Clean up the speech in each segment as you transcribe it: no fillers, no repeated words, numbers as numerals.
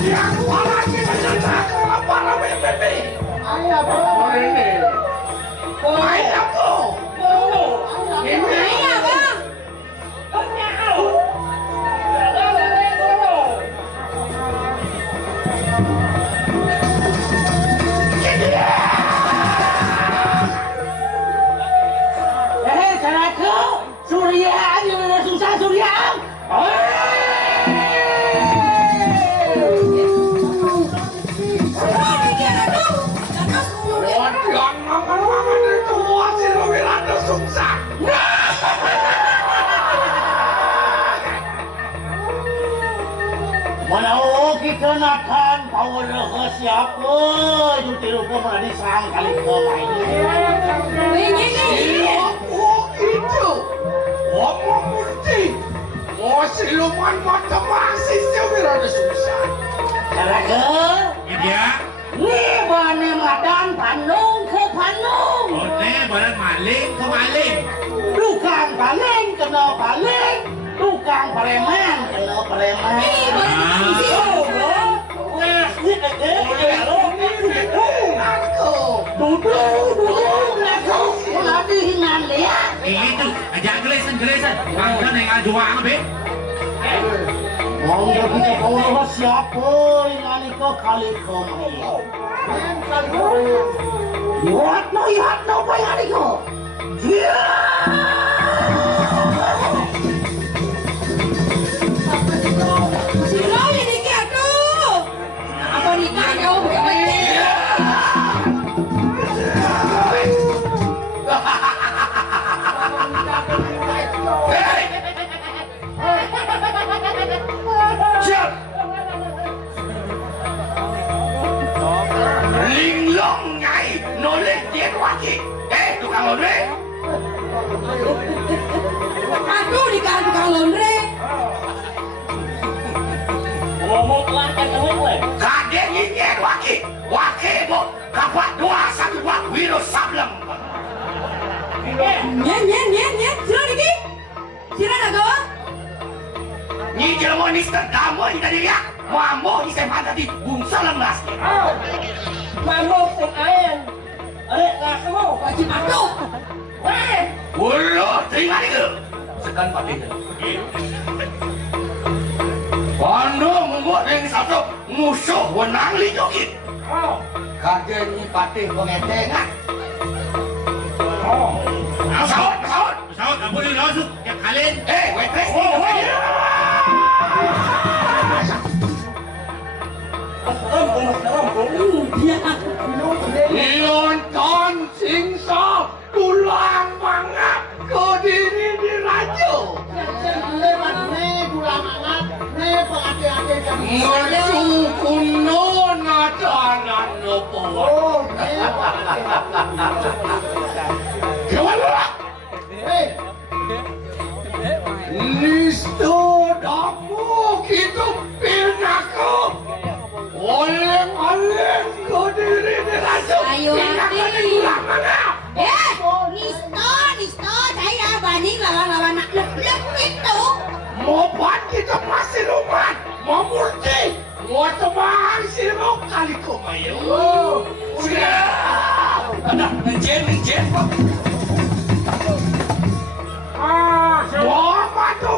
yang lagi mencetak para PPP. Ayah bro, ini. Ayah bro. Ini ayah bang. Surya, dia susah Surya. Mana kita nakan power siapa itu tiru pun disang kali ke ini. Itu. Ngomong murti. Mau siluman mata masih sebenarnya ada susah. Caraga? Iya. Nih bane madan panung ke panung. Oh nih bane maling ke maling. Tukang paling kena paling. Tukang preman kena preman. Ih bane siapa? Wah, ini duduk, lagi hinan lihat. Itu, ajak gelesan. Bangkan yang ajuang be. Mau kita kau siapa yang ini kali kau? Lihat no bayar itu. Dia. Silo ini kiatu. Apa nikah kau begini? Linglong nyai noleh dia wajib. Tukang laundry. Aduh tukang laundry. Ngomong pelan kan ngomong. Kadek ini wajib bo kapak 212 Wiro Sableng. Nyen sira niki. Sira nago. Ni jelmo ni sedamo ni tadi ya. Mambo ni saya mata di bungsa lemas. Mambo sing ayen. Arek ngasemu wajib atuh. Weh, ulo terima itu. Sekan patih. Kondo membuat yang satu musuh wenang li jokit. Kagen ni patih pengetengan. Pesawat, ampun ni langsung yang kalian. Waitress ni. Nonton singsa tulang mangap ke diri diraju. Lewat ne tulang mangap ne penghati-hati kami. Mercu kuno nadanan nopo. Gimana? Nisto damu hidup pinaku. Oleng ke diri diraju. Ayo hati. Nisto, saya banding lawan-lawan nak lep-lep itu. Mau banding ke masih rumah, mau murti, mau tebang sirok kali kumayu. Siap. Ada ngejen. Wah, madu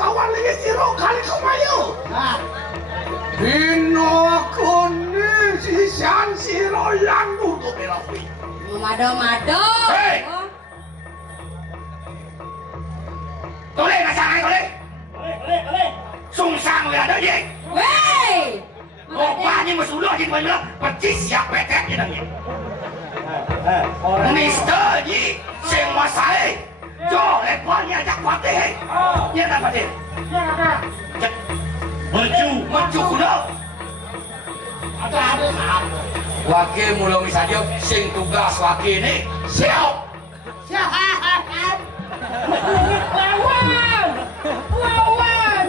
kawan lagi sirok kali kumayu. Dino kuning sisan siro yang nutup belawi. Mado. Hei. Toleh kasang toleh. Sungsang we ada ye. Wei. Opanya mesuluh jadi banyak pecis siap petek je nangis. Mister Yi sing masai. Jo lepornya jak patih. Ya tak patih. Ya. Maju kuno. Ada. Wakil mulai saja sing tugas wakil ini siap. Lawan.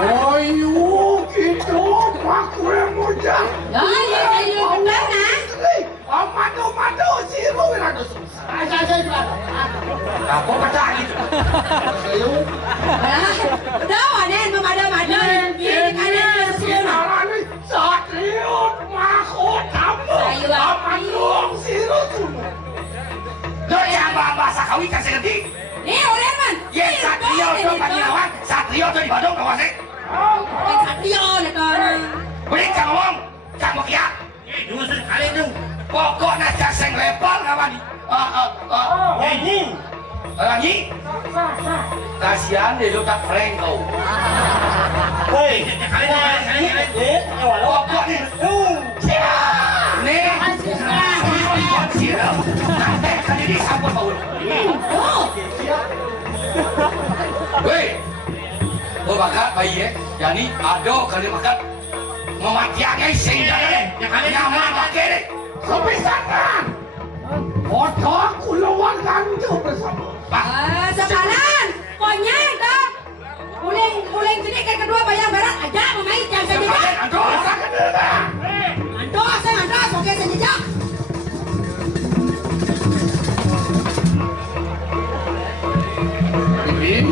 Ayo kita makwe mujang. Ayo benar nah. Madu siru ada susah. Saya. Aku pecah gitu. Ayo. Dah, wanen madu. Ini kan deh lu tak prank kau. Hei, kali Oh, kok nih? Nih. Siap. Nanti kali ini siapa Paul? Weh. Gua bakal bayi ya. Yani ado kali makan mematiannya sing jalan. Nyaman pakai deh. kepisangan. Foto kulawan lanjut bersama. Sekarang, pokoknya itu. Uling sini ke kedua bayang barat aja, memain jangan sedih. Aduh, sakit.